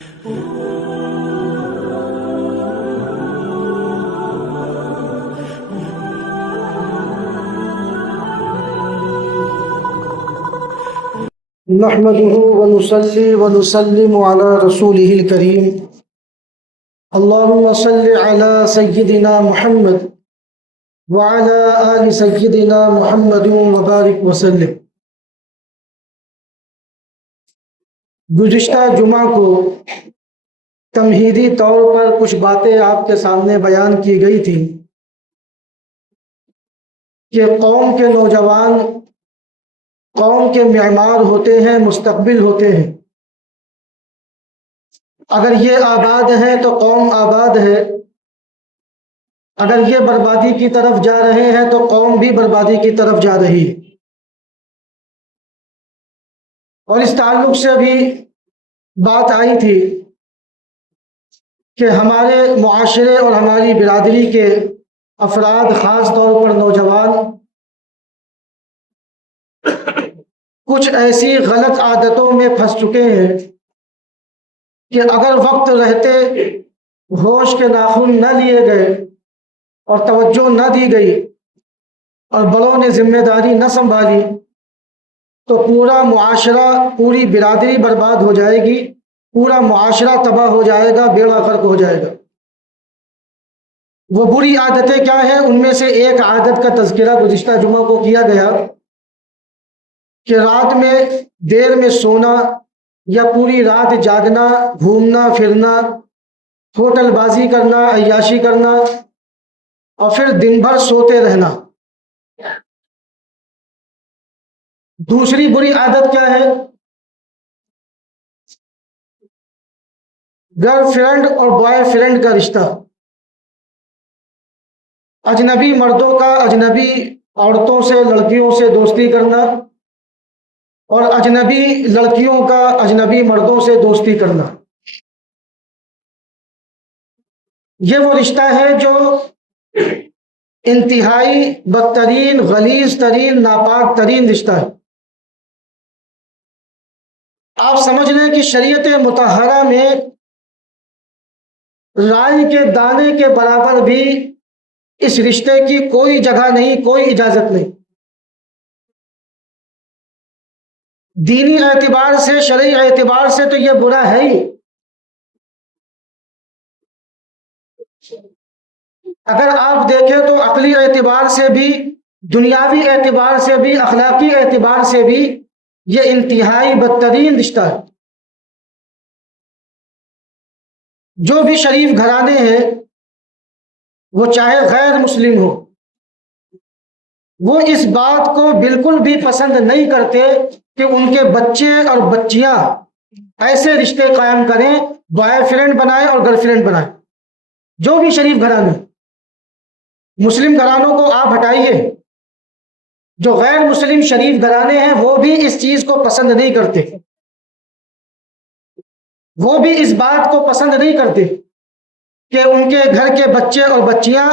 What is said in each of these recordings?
نحمده ونصلي ونسلم على رسوله الكريم اللهم صل على سيدنا محمد وعلى آل سيدنا محمد وبارك وسلم۔ گزشتہ جمعہ کو تمہیدی طور پر کچھ باتیں آپ کے سامنے بیان کی گئی تھی کہ قوم کے نوجوان قوم کے معمار ہوتے ہیں، مستقبل ہوتے ہیں۔ اگر یہ آباد ہے تو قوم آباد ہے، اگر یہ بربادی کی طرف جا رہے ہیں تو قوم بھی بربادی کی طرف جا رہی ہے۔ اور اس تعلق سے بھی بات آئی تھی کہ ہمارے معاشرے اور ہماری برادری کے افراد، خاص طور پر نوجوان، کچھ ایسی غلط عادتوں میں پھنس چکے ہیں کہ اگر وقت رہتے ہوش کے ناخن نہ لیے گئے اور توجہ نہ دی گئی اور بڑوں نے ذمہ داری نہ سنبھالی تو پورا معاشرہ، پوری برادری برباد ہو جائے گی، پورا معاشرہ تباہ ہو جائے گا، بیڑا غرق ہو جائے گا۔ وہ بری عادتیں کیا ہیں؟ ان میں سے ایک عادت کا تذکرہ گزشتہ جمعہ کو کیا گیا کہ رات میں دیر میں سونا یا پوری رات جاگنا، گھومنا پھرنا، ہوٹل بازی کرنا، عیاشی کرنا اور پھر دن بھر سوتے رہنا۔ دوسری بری عادت کیا ہے؟ گرل فرینڈ اور بوائے فرینڈ کا رشتہ، اجنبی مردوں کا اجنبی عورتوں سے، لڑکیوں سے دوستی کرنا اور اجنبی لڑکیوں کا اجنبی مردوں سے دوستی کرنا۔ یہ وہ رشتہ ہے جو انتہائی بدترین، غلیظ ترین، ناپاک ترین رشتہ ہے۔ آپ سمجھ لیں کہ شریعت مطہرہ میں رائی کے دانے کے برابر بھی اس رشتے کی کوئی جگہ نہیں، کوئی اجازت نہیں۔ دینی اعتبار سے، شرعی اعتبار سے تو یہ برا ہے ہی۔ اگر آپ دیکھیں تو عقلی اعتبار سے بھی، دنیاوی اعتبار سے بھی، اخلاقی اعتبار سے بھی یہ انتہائی بدترین رشتہ ہے۔ جو بھی شریف گھرانے ہیں، وہ چاہے غیر مسلم ہو، وہ اس بات کو بالکل بھی پسند نہیں کرتے کہ ان کے بچے اور بچیاں ایسے رشتے قائم کریں، بوائے فرینڈ بنائیں اور گرل فرینڈ بنائیں۔ جو بھی شریف گھرانے، مسلم گھرانوں کو آپ ہٹائیے، جو غیر مسلم شریف گھرانے ہیں وہ بھی اس چیز کو پسند نہیں کرتے، وہ بھی اس بات کو پسند نہیں کرتے کہ ان کے گھر کے بچے اور بچیاں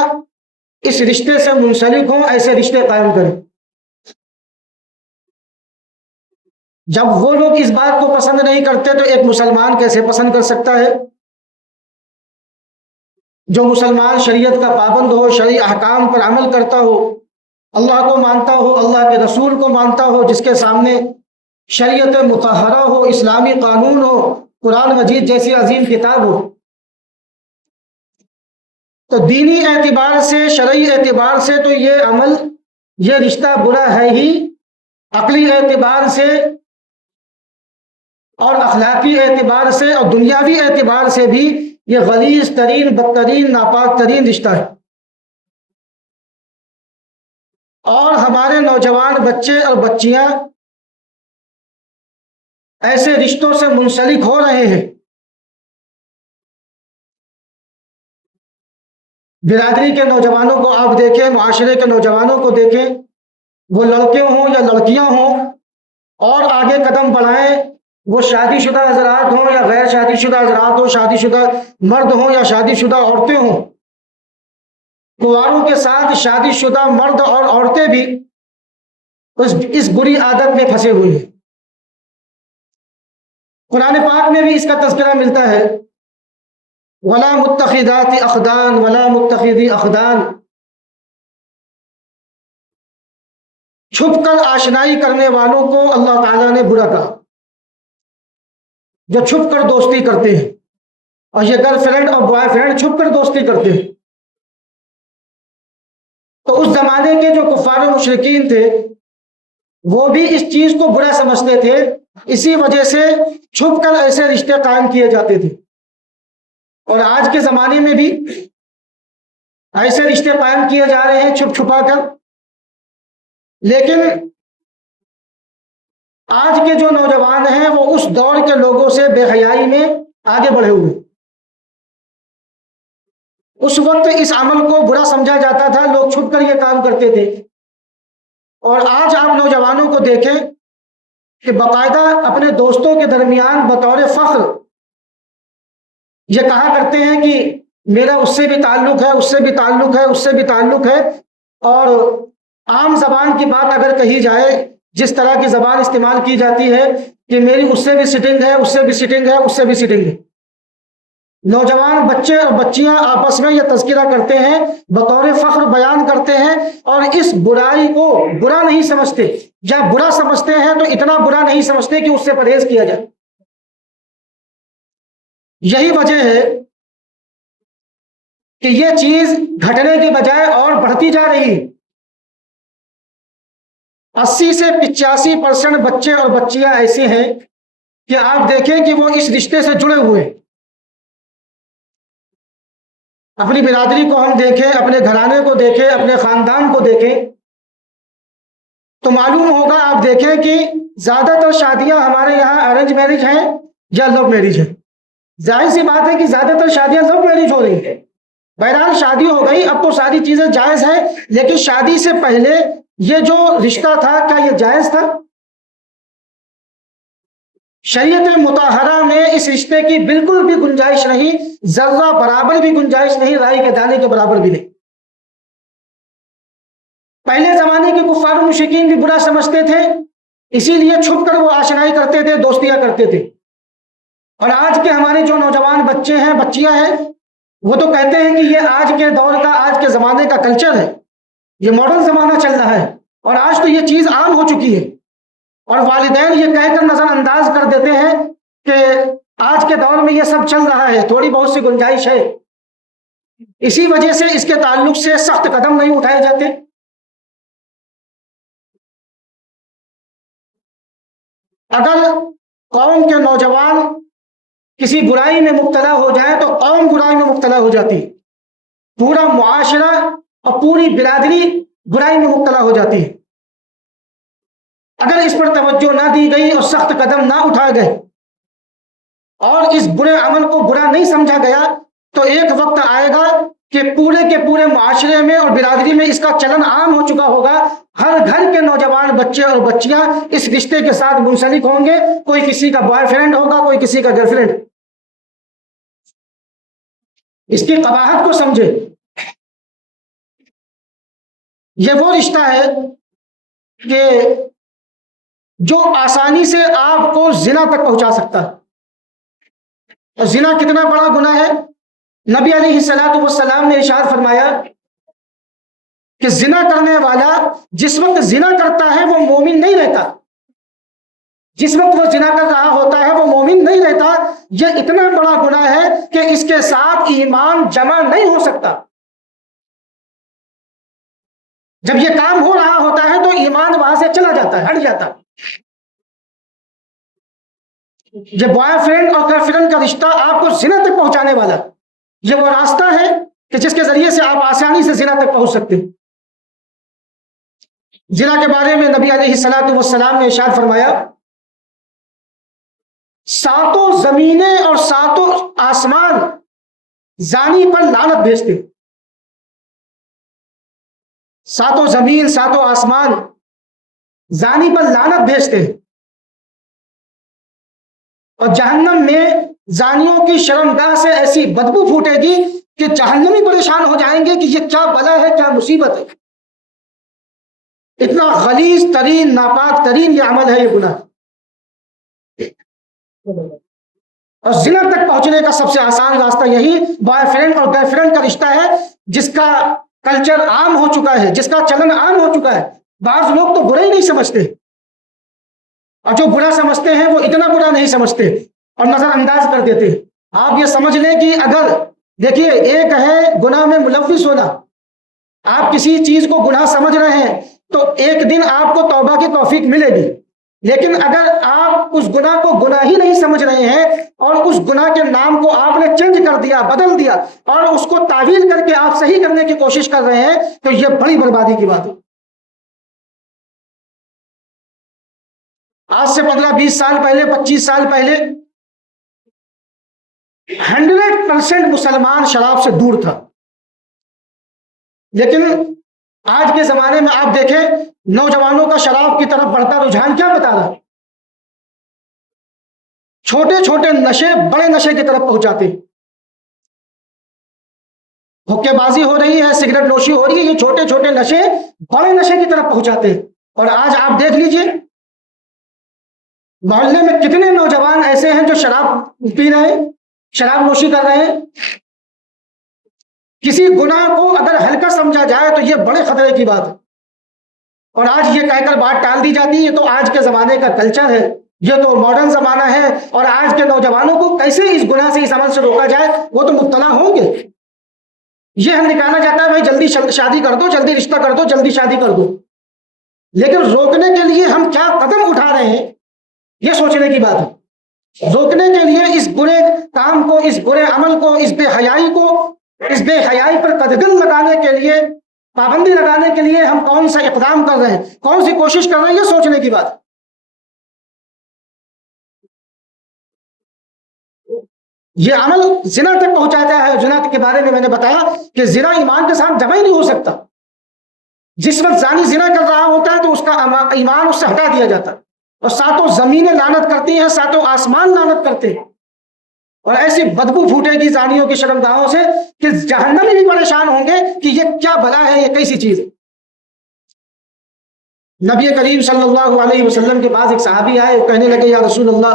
اس رشتے سے منسلک ہوں، ایسے رشتے قائم کریں۔ جب وہ لوگ اس بات کو پسند نہیں کرتے تو ایک مسلمان کیسے پسند کر سکتا ہے؟ جو مسلمان شریعت کا پابند ہو، شرعی احکام پر عمل کرتا ہو، اللہ کو مانتا ہو، اللہ کے رسول کو مانتا ہو، جس کے سامنے شریعت مطہرہ ہو، اسلامی قانون ہو، قرآن مجید جیسی عظیم کتاب ہو، تو دینی اعتبار سے، شرعی اعتبار سے تو یہ عمل، یہ رشتہ برا ہے ہی۔ عقلی اعتبار سے اور اخلاقی اعتبار سے اور دنیاوی اعتبار سے بھی یہ غلیظ ترین، بدترین، ناپاک ترین رشتہ ہے۔ اور ہمارے نوجوان بچے اور بچیاں ایسے رشتوں سے منسلک ہو رہے ہیں۔ برادری کے نوجوانوں کو آپ دیکھیں، معاشرے کے نوجوانوں کو دیکھیں، وہ لڑکے ہوں یا لڑکیاں ہوں، اور آگے قدم بڑھائیں، وہ شادی شدہ حضرات ہوں یا غیر شادی شدہ حضرات ہوں، شادی شدہ مرد ہوں یا شادی شدہ عورتیں ہوں، کنواروں کے ساتھ شادی شدہ مرد اور عورتیں بھی اس بری عادت میں پھنسے ہوئے ہیں۔ قرآن پاک میں بھی اس کا تذکرہ ملتا ہے، ولا متخذات اخدان ولا متخذی اخدان، چھپ کر آشنائی کرنے والوں کو اللہ تعالیٰ نے برا کہا، جو چھپ کر دوستی کرتے ہیں، اور یہ گرل فرینڈ اور بوائے فرینڈ چھپ کر دوستی کرتے ہیں۔ تو اس زمانے کے جو کفار و مشرکین تھے وہ بھی اس چیز کو برا سمجھتے تھے، اسی وجہ سے چھپ کر ایسے رشتے قائم کیے جاتے تھے، اور آج کے زمانے میں بھی ایسے رشتے قائم کیے جا رہے ہیں چھپ چھپا کر۔ لیکن آج کے جو نوجوان ہیں وہ اس دور کے لوگوں سے بے حیائی میں آگے بڑھے ہوئے۔ اس وقت اس عمل کو برا سمجھا جاتا تھا، لوگ چھپ کر یہ کام کرتے تھے، اور آج آپ نوجوانوں کو دیکھیں کہ باقاعدہ اپنے دوستوں کے درمیان بطور فخر یہ کہا کرتے ہیں کہ میرا اس سے بھی تعلق ہے، اس سے بھی تعلق ہے، اس سے بھی تعلق ہے، اور عام زبان کی بات اگر کہی جائے، جس طرح کی زبان استعمال کی جاتی ہے کہ میری اس سے بھی سٹنگ ہے، اس سے بھی سٹنگ ہے، اس سے بھی سٹنگ ہے، نوجوان بچے اور بچیاں آپس میں یہ تذکرہ کرتے ہیں، بطور فخر بیان کرتے ہیں، اور اس برائی کو برا نہیں سمجھتے، یا برا سمجھتے ہیں تو اتنا برا نہیں سمجھتے کہ اس سے پرہیز کیا جائے۔ یہی وجہ ہے کہ یہ چیز گھٹنے کی بجائے اور بڑھتی جا رہی ہے۔ 80 سے 85% بچے اور بچیاں ایسے ہیں کہ آپ دیکھیں کہ وہ اس رشتے سے جڑے ہوئے ہیں۔ اپنی برادری کو ہم دیکھیں، اپنے گھرانے کو دیکھیں، اپنے خاندان کو دیکھیں تو معلوم ہوگا، آپ دیکھیں کہ زیادہ تر شادیاں ہمارے یہاں ارینج میرج ہیں یا لو میرج ہیں۔ ظاہر سی بات ہے کہ زیادہ تر شادیاں لو میرج ہو رہی ہیں۔ بہرحال شادی ہو گئی، اب تو ساری چیزیں جائز ہیں، لیکن شادی سے پہلے یہ جو رشتہ تھا کیا یہ جائز تھا؟ شریعت مطہرہ میں اس رشتے کی بالکل بھی گنجائش نہیں، ذرہ برابر بھی گنجائش نہیں، رائی کے دانے کے برابر بھی نہیں۔ پہلے زمانے کے کفار و مشرکین بھی برا سمجھتے تھے، اسی لیے چھپ کر وہ آشنائی کرتے تھے، دوستیاں کرتے تھے، اور آج کے ہمارے جو نوجوان بچے ہیں، بچیاں ہیں، وہ تو کہتے ہیں کہ یہ آج کے دور کا، آج کے زمانے کا کلچر ہے، یہ ماڈرن زمانہ چل رہا ہے، اور آج تو یہ چیز عام ہو چکی ہے، اور والدین یہ کہہ کر نظر انداز کر دیتے ہیں کہ آج کے دور میں یہ سب چل رہا ہے، تھوڑی بہت سی گنجائش ہے۔ اسی وجہ سے اس کے تعلق سے سخت قدم نہیں اٹھائے جاتے۔ اگر قوم کے نوجوان کسی برائی میں مبتلا ہو جائے تو قوم برائی میں مبتلا ہو جاتی، پورا معاشرہ اور پوری برادری برائی میں مبتلا ہو جاتی ہے۔ اگر اس پر توجہ نہ دی گئی اور سخت قدم نہ اٹھائے گئے اور اس برے عمل کو برا نہیں سمجھا گیا تو ایک وقت آئے گا کہ پورے کے پورے معاشرے میں اور برادری میں اس کا چلن عام ہو چکا ہوگا، ہر گھر کے نوجوان بچے اور بچیاں اس رشتے کے ساتھ منسلک ہوں گے، کوئی کسی کا بوائے فرینڈ ہوگا، کوئی کسی کا گرل فرینڈ۔ اس کی قباحت کو سمجھے، یہ وہ رشتہ ہے کہ جو آسانی سے آپ کو زنا تک پہنچا سکتا ہے۔ اور زنا کتنا بڑا گناہ ہے، نبی علیہ الصلوۃ والسلام نے ارشاد فرمایا کہ زنا کرنے والا جس وقت زنا کرتا ہے وہ مومن نہیں رہتا، جس وقت وہ زنا کر رہا ہوتا ہے وہ مومن نہیں رہتا۔ یہ اتنا بڑا گناہ ہے کہ اس کے ساتھ ایمان جمع نہیں ہو سکتا۔ جب یہ کام ہو رہا ہوتا ہے تو ایمان وہاں سے چلا جاتا ہے، ہٹ جاتا ہے۔ یہ بوائے فرینڈ اور گرل فرینڈ کا رشتہ آپ کو زنا تک پہنچانے والا، یہ وہ راستہ ہے کہ جس کے ذریعے سے آپ آسانی سے زنا تک پہنچ سکتے ہیں۔ زنا کے بارے میں نبی علیہ الصلوۃ والسلام نے ارشاد فرمایا، ساتوں زمینیں اور ساتوں آسمان زانی پر لعنت بھیجتے، ساتوں زمین ساتوں آسمان زانی پر لعنت بھیجتے، اور جہنم میں زانیوں کی شرمگاہ سے ایسی بدبو پھوٹے گی کہ جہنمی پریشان ہو جائیں گے کہ یہ کیا بلا ہے، کیا مصیبت ہے۔ اتنا غلیظ ترین، ناپاک ترین یہ عمل ہے، یہ گناہ۔ اور زنا تک پہنچنے کا سب سے آسان راستہ یہی بوائے فرینڈ اور گرل فرینڈ کا رشتہ ہے، جس کا کلچر عام ہو چکا ہے، جس کا چلن عام ہو چکا ہے۔ بعض لوگ تو برا ہی نہیں سمجھتے، اور جو برا سمجھتے ہیں وہ اتنا برا نہیں سمجھتے اور نظر انداز کر دیتے۔ آپ یہ سمجھ لیں کہ اگر دیکھیے، ایک ہے گناہ میں ملوث ہونا، آپ کسی چیز کو گناہ سمجھ رہے ہیں تو ایک دن آپ کو توبہ کی توفیق ملے گی، لیکن اگر آپ اس گناہ کو گناہ ہی نہیں سمجھ رہے ہیں اور اس گناہ کے نام کو آپ نے چینج کر دیا، بدل دیا، اور اس کو تعویل کر کے آپ صحیح کرنے کی کوشش کر رہے ہیں، تو یہ بڑی بربادی کی بات ہے۔ آج سے 15-20 سال پہلے، 25 سال پہلے 100% مسلمان شراب سے دور تھا، لیکن آج کے زمانے میں آپ دیکھیں نوجوانوں کا شراب کی طرف بڑھتا رجحان کیا بتا رہا ہے؟ چھوٹے چھوٹے نشے بڑے نشے کی طرف پہنچاتے، حقے بازی ہو رہی ہے، سگریٹ نوشی ہو رہی ہے، یہ چھوٹے چھوٹے نشے بڑے نشے کی طرف پہنچاتے۔ اور آج آپ دیکھ لیجئے محلے میں کتنے نوجوان ایسے ہیں جو شراب پی رہے ہیں، شراب نوشی کر رہے ہیں۔ کسی گناہ کو اگر ہلکا سمجھا جائے تو یہ بڑے خطرے کی بات ہے، اور آج یہ کہہ کر بات ٹال دی جاتی ہے یہ تو آج کے زمانے کا کلچر ہے، یہ تو ماڈرن زمانہ ہے، اور آج کے نوجوانوں کو کیسے اس گناہ سے، اس عمل سے روکا جائے، وہ تو مبتلا ہوں گے۔ یہ ہم نکالا جاتا ہے بھائی جلدی شادی کر دو، جلدی رشتہ کر دو، جلدی شادی کر دو، لیکن روکنے کے لیے ہم کیا قدم اٹھا رہے ہیں یہ سوچنے کی بات ہے۔ روکنے کے لیے اس برے کام کو، اس برے عمل کو، اس بے حیائی کو، اس بے حیائی پر قدغن لگانے کے لیے، پابندی لگانے کے لیے ہم کون سا اقدام کر رہے ہیں، کون سی کوشش کر رہے ہیں، یہ سوچنے کی بات ہے۔ یہ عمل زنا تک پہنچاتا ہے۔ زنا کے بارے میں نے بتایا کہ زنا ایمان کے ساتھ جمع ہی نہیں ہو سکتا۔ جس وقت زانی زنا کر رہا ہوتا ہے تو اس کا ایمان اس سے ہٹا دیا جاتا ہے، اور ساتوں زمینیں لعنت کرتی ہیں، ساتوں آسمان لعنت کرتے ہیں، اور ایسی بدبو پھوٹے گی زانیوں کی شرمگاہوں سے کہ جہنمی بھی پریشان ہوں گے کہ یہ کیا بلا ہے، یہ کیسی چیز ہے۔ نبی کریم صلی اللہ علیہ وسلم کے پاس ایک صحابی آئے، کہنے لگے یا رسول اللہ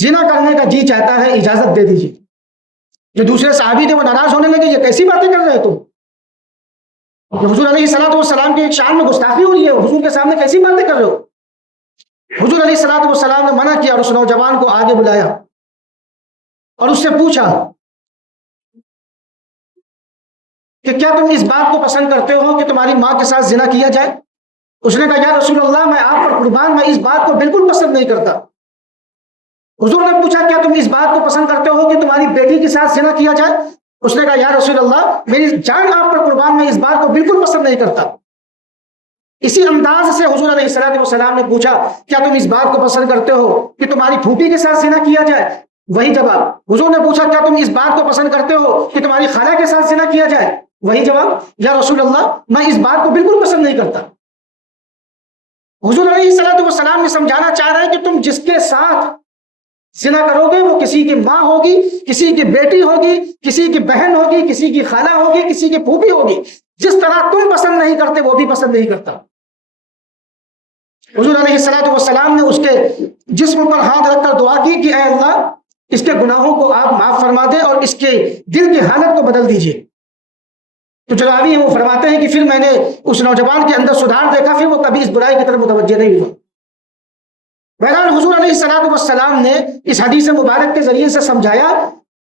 زنا کرنے کا جی چاہتا ہے، اجازت دے دیجیے۔ جو دوسرے صحابی تھے وہ ناراض ہونے لگے، یہ کیسی باتیں کر رہے ہو تم؟ حضور علیہ الصلوۃ والسلام کی ایک شان میں گستاخی ہو رہی ہے، حضور کے سامنے کیسی باتیں کر رہے ہو؟ حضور علیہ الصلوۃ والسلام نے منع کیا اور اس نوجوان کو آگے بلایا اور اس سے پوچھا کہ کیا تم اس بات کو پسند کرتے ہو کہ تمہاری ماں کے ساتھ زنا کیا جائے؟ اس نے کہا یا رسول اللہ میں آپ پر قربان، میں اس بات کو بالکل پسند نہیں کرتا۔ حضور نے پوچھا کیا تم اس بات کو پسند کرتے ہو کہ تمہاری بیٹی کے ساتھ زنا کیا جائے؟ اس نے کہا یا رسول اللہ میری جان آپ پر قربان، میں اس بات کو بالکل پسند نہیں کرتا۔ اسی انداز سے حضور علیہ السلام نے پوچھا کیا تم اس بات کو پسند کرتے ہو کہ تمہاری پھوپھی کے ساتھ زنا کیا جائے؟ وہی جواب۔ حضور نے پوچھا کیا تم اس بات کو پسند کرتے ہو کہ تمہاری خالہ کے ساتھ زنا کیا جائے؟ وہی جواب۔ یا رسول اللہ میں اس بات کو بالکل پسند نہیں کرتا۔ حضور علیہ السلام نے سمجھانا چاہ رہے ہیں کہ تم جس کے ساتھ زنا کرو گے وہ کسی کی ماں ہوگی، کسی کی بیٹی ہوگی، کسی کی بہن ہوگی، کسی کی خالہ ہوگی، کسی کی پھوپھی ہوگی۔ جس طرح تم پسند نہیں کرتے وہ بھی پسند نہیں کرتا۔ حضور علیہ السلام نے اس کے جسم پر ہاتھ رکھ کر دعا کی کہ اے اللہ اس کے گناہوں کو آپ معاف فرما دیں اور اس کے دل کی حالت کو بدل دیجئے۔ تو جو راوی ہیں وہ فرماتے ہیں کہ پھر میں نے اس نوجوان کے اندر سدھار دیکھا، پھر وہ کبھی اس برائی کی طرف متوجہ نہیں ہوا۔ بہرحال حضور علیہ السلام نے اس حدیث مبارک کے ذریعے سے سمجھایا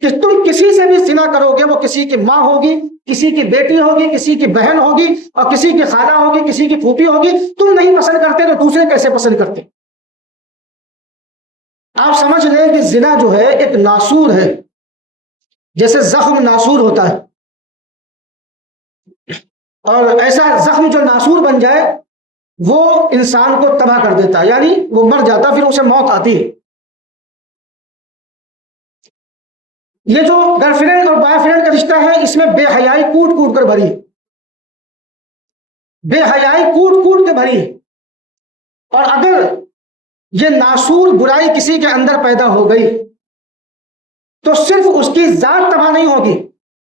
کہ تم کسی سے بھی زنا کرو گے، وہ کسی کی ماں ہوگی، کسی کی بیٹی ہوگی، کسی کی بہن ہوگی، اور کسی کی خالہ ہوگی، کسی کی پھوپھی ہوگی۔ تم نہیں پسند کرتے تو دوسرے کیسے پسند کرتے؟ آپ سمجھ لیں کہ زنا جو ہے ایک ناسور ہے، جیسے زخم ناسور ہوتا ہے، اور ایسا زخم جو ناسور بن جائے وہ انسان کو تباہ کر دیتا ہے، یعنی وہ مر جاتا، پھر اسے موت آتی ہے۔ یہ جو گرل فرینڈ اور بوائے فرینڈ کا رشتہ ہے اس میں بے حیائی کوٹ کوٹ کر بھری ہے، بے حیائی کوٹ کوٹ کے بھری ہے۔ اور اگر یہ ناسور برائی کسی کے اندر پیدا ہو گئی تو صرف اس کی ذات تباہ نہیں ہوگی،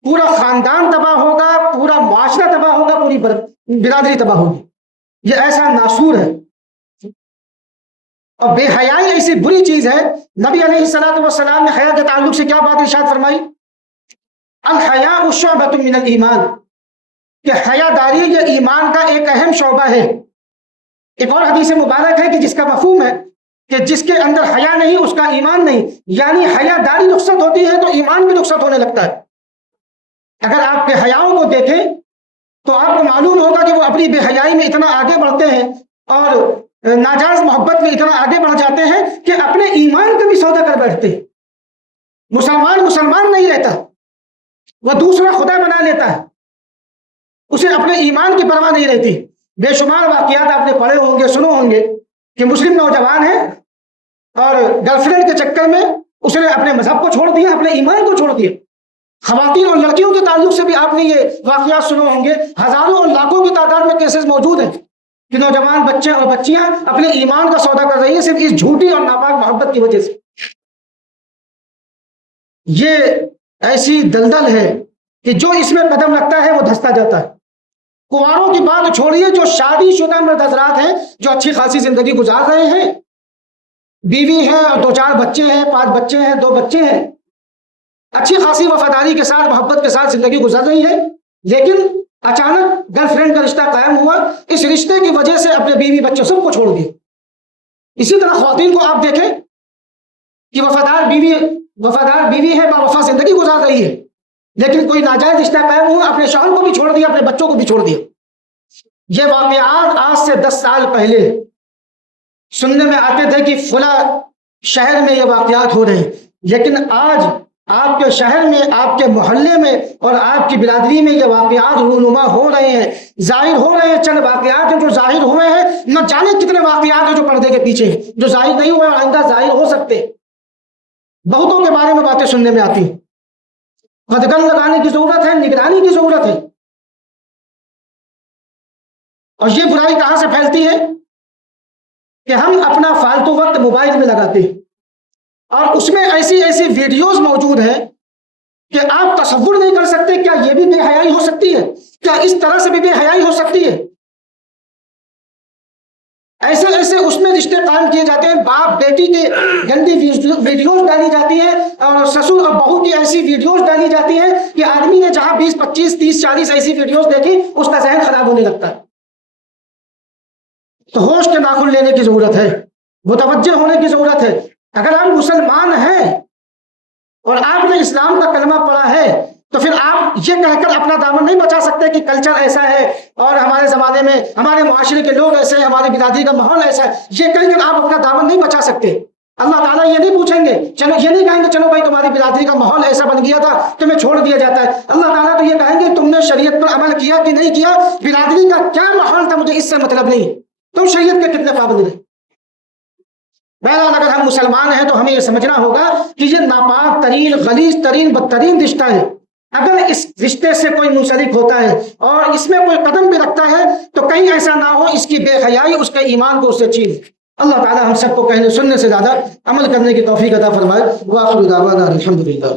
پورا خاندان تباہ ہوگا، پورا معاشرہ تباہ ہوگا، پوری برادری تباہ ہوگی۔ یہ ایسا ناسور ہے۔ اور بے حیائی ایسی بری چیز ہے. نبی علیہ الصلوۃ والسلام نے حیا کے تعلق سے کیا بات ارشاد فرمائی؟ الحیاء شعبۃ من الایمان، کہ حیا داری یہ ایمان کا ایک اہم شعبہ ہے. ایک اور حدیث مبارک ہے کہ جس کا مفہوم ہے کہ جس کے اندر حیا نہیں اس کا ایمان نہیں، یعنی حیا داری رخصت ہوتی ہے تو ایمان بھی رخصت ہونے لگتا ہے. اگر آپ کے حیاؤں کو دیکھیں تو آپ کو معلوم ہوگا کہ وہ اپنی بے حیائی میں اتنا آگے بڑھتے ہیں اور ناجائز محبت میں اتنا آگے بڑھ جاتے ہیں کہ اپنے ایمان کا بھی سودا کر بیٹھتے ہیں. مسلمان نہیں رہتا، وہ دوسرا خدا بنا لیتا ہے، اسے اپنے ایمان کی پرواہ نہیں رہتی. بے شمار واقعات آپ نے پڑھے ہوں گے، سنو ہوں گے کہ مسلم نوجوان ہے اور گرل فرینڈ کے چکر میں اس نے اپنے مذہب کو چھوڑ دیا، اپنے ایمان کو چھوڑ دیا. خواتین اور لڑکیوں کے تعلق سے بھی آپ نے یہ واقعات سنو ہوں گے. ہزاروں اور لاکھوں کی تعداد میں کیسز موجود ہیں کہ نوجوان بچے اور بچیاں اپنے ایمان کا سودا کر رہی ہیں صرف اس جھوٹی اور ناپاک محبت کی وجہ سے. یہ ایسی دلدل ہے کہ جو اس میں قدم رکھتا ہے وہ دھستا جاتا ہے. کنواروں کی بات چھوڑیے، جو شادی شدہ مرد حضرات ہیں جو اچھی خاصی زندگی گزار رہے ہیں، بیوی ہیں اور 2-4 بچے ہیں، 5 بچے ہیں، 2 بچے ہیں، اچھی خاصی وفاداری کے ساتھ محبت کے ساتھ زندگی گزر رہی ہے، لیکن اچانک گرل فرینڈ کا رشتہ قائم ہوا، اس رشتے کی وجہ سے اپنے بیوی بچے سب کو چھوڑ دیا. اسی طرح خواتین کو آپ دیکھیں کہ وفادار بیوی ہے، باوفا زندگی گزار رہی ہے، لیکن کوئی ناجائز رشتہ قائم ہوا، اپنے شوہر کو بھی چھوڑ دیا، اپنے بچوں کو بھی چھوڑ دیا. یہ واقعات آج سے 10 سال پہلے سننے میں آتے تھے کہ فلاں شہر میں یہ واقعات ہو رہے ہیں، لیکن آج آپ کے شہر میں، آپ کے محلے میں اور آپ کی برادری میں یہ واقعات رونما ہو رہے ہیں، ظاہر ہو رہے ہیں. چند واقعات ہیں جو ظاہر ہوئے ہیں، نہ جانے کتنے واقعات ہیں جو پردے کے پیچھے ہیں، جو ظاہر نہیں ہوئے اور آئندہ ظاہر ہو سکتے. بہتوں کے بارے میں باتیں سننے میں آتی ہیں. قدغن لگانے کی ضرورت ہے، نگرانی کی ضرورت ہے. اور یہ برائی کہاں سے پھیلتی ہے کہ ہم اپنا فالتو وقت موبائل میں لگاتے ہیں اور اس میں ایسی ویڈیوز موجود ہیں کہ آپ تصور نہیں کر سکتے. کیا یہ بھی بے حیائی ہو سکتی ہے؟ کیا اس طرح سے بھی بے حیائی ہو سکتی ہے؟ ایسے اس میں رشتے قائم کیے جاتے ہیں، باپ بیٹی کے گندی ویڈیوز ڈالی جاتی ہیں اور سسر اور بہو کی ایسی ویڈیوز ڈالی جاتی ہیں کہ آدمی نے جہاں 20 25 30 40 ایسی ویڈیوز دیکھی اس کا ذہن خراب ہونے لگتا ہے. تو ہوش کے ناخن لینے کی ضرورت ہے، متوجہ ہونے کی ضرورت ہے. اگر ہم مسلمان ہیں اور آپ نے اسلام کا کلمہ پڑھا ہے تو پھر آپ یہ کہہ کر اپنا دامن نہیں بچا سکتے کہ کلچر ایسا ہے اور ہمارے زمانے میں ہمارے معاشرے کے لوگ ایسے ہیں، ہماری برادری کا ماحول ایسا ہے. یہ کہہ کر آپ اپنا دامن نہیں بچا سکتے. اللہ تعالیٰ یہ نہیں پوچھیں گے، چلو یہ نہیں کہیں گے چلو بھائی تمہاری برادری کا ماحول ایسا بن گیا تھا تمہیں چھوڑ دیا جاتا ہے. اللہ تعالیٰ تو یہ کہیں گے تم نے شریعت پر عمل کیا کہ نہیں کیا، برادری کا کیا ماحول تھا مجھے اس سے مطلب نہیں، تم شریعت کے کتنے پابند رہے. بہرحال اگر ہم مسلمان ہیں تو ہمیں یہ سمجھنا ہوگا کہ یہ ناپاک ترین، غلیظ ترین، بدترین رشتہ ہے. اگر اس رشتے سے کوئی منسلک ہوتا ہے اور اس میں کوئی قدم بھی رکھتا ہے تو کہیں ایسا نہ ہو اس کی بے حیائی اس کے ایمان کو اس سے چھین. اللہ تعالی ہم سب کو کہنے سننے سے زیادہ عمل کرنے کی توفیق عطا فرمائے. وآخر دعوانا الحمدللہ.